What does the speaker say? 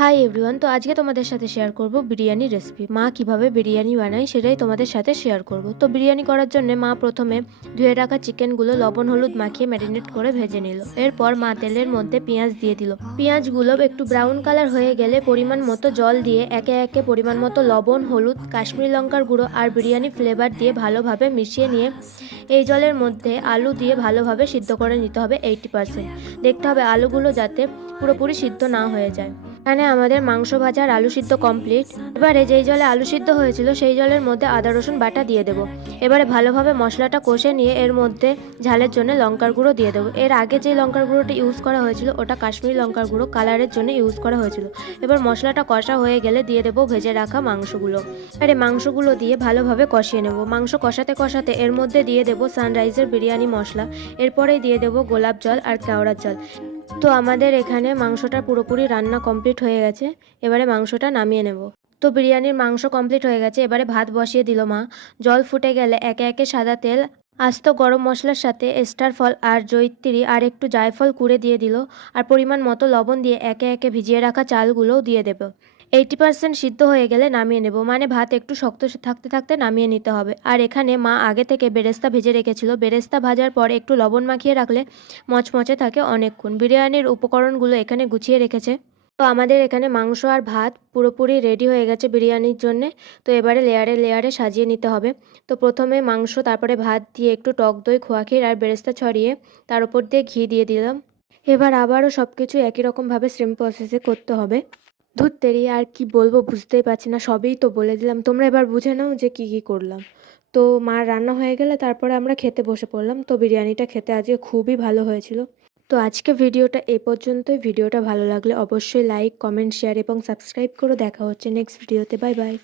Hi everyone. তো আজকে তোমাদের সাথে শেয়ার করব বিরিয়ানি রেসিপি। মা কিভাবে বিরিয়ানি বানায় সেটাই তোমাদের সাথে শেয়ার করব। তো বিরিয়ানি করার জন্য মা প্রথমে ধুয়ে রাখা চিকেনগুলো লবণ হলুদ মাখিয়ে ম্যারিনেট করে ভেজে নিল। এরপর মা তেলের মধ্যে পেঁয়াজ দিয়ে দিল। পেঁয়াজগুলো একটু ব্রাউন কালার হয়ে গেলে পরিমাণ মতো জল দিয়ে একে একে পরিমাণ মতো লবণ হলুদ কাশ্মীরি লঙ্কার গুঁড়ো আর বিরিয়ানি ফ্লেভার দিয়ে ভালোভাবে মিশিয়ে নিয়ে এই জলের মধ্যে আলু দিয়ে ভালোভাবে সিদ্ধ করে নিতে হবে 80%। দেখতে হবে আলুগুলো যাতে পুরোপুরি সিদ্ধ না হয়ে যায়। এখানে আমাদের মাংস ভাজা আর আলু সিদ্ধ কমপ্লিট। এবারে যেই জলে আলু সিদ্ধ হয়েছিল সেই জলের মধ্যে আদা রসুন বাটা দিয়ে দেবো। এবারে ভালোভাবে মশলাটা কষে নিয়ে এর মধ্যে ঝালের জন্য লঙ্কার গুঁড়ো দিয়ে দেবো। এর আগে যে লঙ্কার গুঁড়োটা ইউজ করা হয়েছিল ওটা কাশ্মীরি লঙ্কার গুঁড়ো কালারের জন্য ইউজ করা হয়েছিল। এবার মশলাটা কষা হয়ে গেলে দিয়ে দেবো ভেজে রাখা মাংসগুলো। এবারে মাংসগুলো দিয়ে ভালোভাবে কষিয়ে নেব। মাংস কষাতে কষাতে এর মধ্যে দিয়ে দেবো সানরাইজের বিরিয়ানি মশলা। এরপরেই দিয়ে দেবো গোলাপ জল আর কেওড়ার জল। তো আমাদের এখানে মাংসটা পুরোপুরি রান্না কমপ্লিট হয়ে গেছে। এবারে মাংসটা নামিয়ে নেব। তো বিরিয়ানির মাংস কমপ্লিট হয়ে গেছে। এবারে ভাত বসিয়ে দিল মা। জল ফুটে গেলে একে একে সাদা তেল আস্ত গরম মশলার সাথে স্টার ফল আর জয়িত্রী আর একটু জায়ফল কুড়ে দিয়ে দিল। আর পরিমাণ মতো লবণ দিয়ে একে একে ভিজিয়ে রাখা চালগুলোও দিয়ে দেব। 80% সিদ্ধ হয়ে গেলে নামিয়ে নেব, মানে ভাত একটু শক্ত থাকতে থাকতে নামিয়ে নিতে হবে। আর এখানে মা আগে থেকে বেরেস্তা ভেজে রেখেছিল। বেরেস্তা ভাজার পর একটু লবণ মাখিয়ে রাখলে মচমচে থাকে অনেকক্ষণ। বিরিয়ানির উপকরণগুলো এখানে গুছিয়ে রেখেছে। তো আমাদের এখানে মাংস আর ভাত পুরোপুরি রেডি হয়ে গেছে বিরিয়ানির জন্যে। তো এবারে লেয়ারে লেয়ারে সাজিয়ে নিতে হবে। তো প্রথমে মাংস, তারপরে ভাত দিয়ে একটু টক দই খোয়া ক্ষীর আর বেরেস্তা ছড়িয়ে তার উপর দিয়ে ঘি দিয়ে দিলাম। এবার আবারও সব কিছু একই রকমভাবে সেম প্রসেসে করতে হবে। ধুর তেরি, আর কি বলবো বুঝতেই পারছি না, সবই তো বলে দিলাম। তোমরা এবার বুঝে নাও যে কি কি করলাম। তো মার রান্না হয়ে গেলে তারপরে আমরা খেতে বসে পড়লাম। তো বিরিয়ানিটা খেতে আজকে খুবই ভালো হয়েছিল। তো আজকে ভিডিওটা এই পর্যন্তই। ভিডিওটা ভালো লাগলে অবশ্যই লাইক কমেন্ট শেয়ার এবং সাবস্ক্রাইব করে দেখা হচ্ছে নেক্সট ভিডিওতে। Bye bye.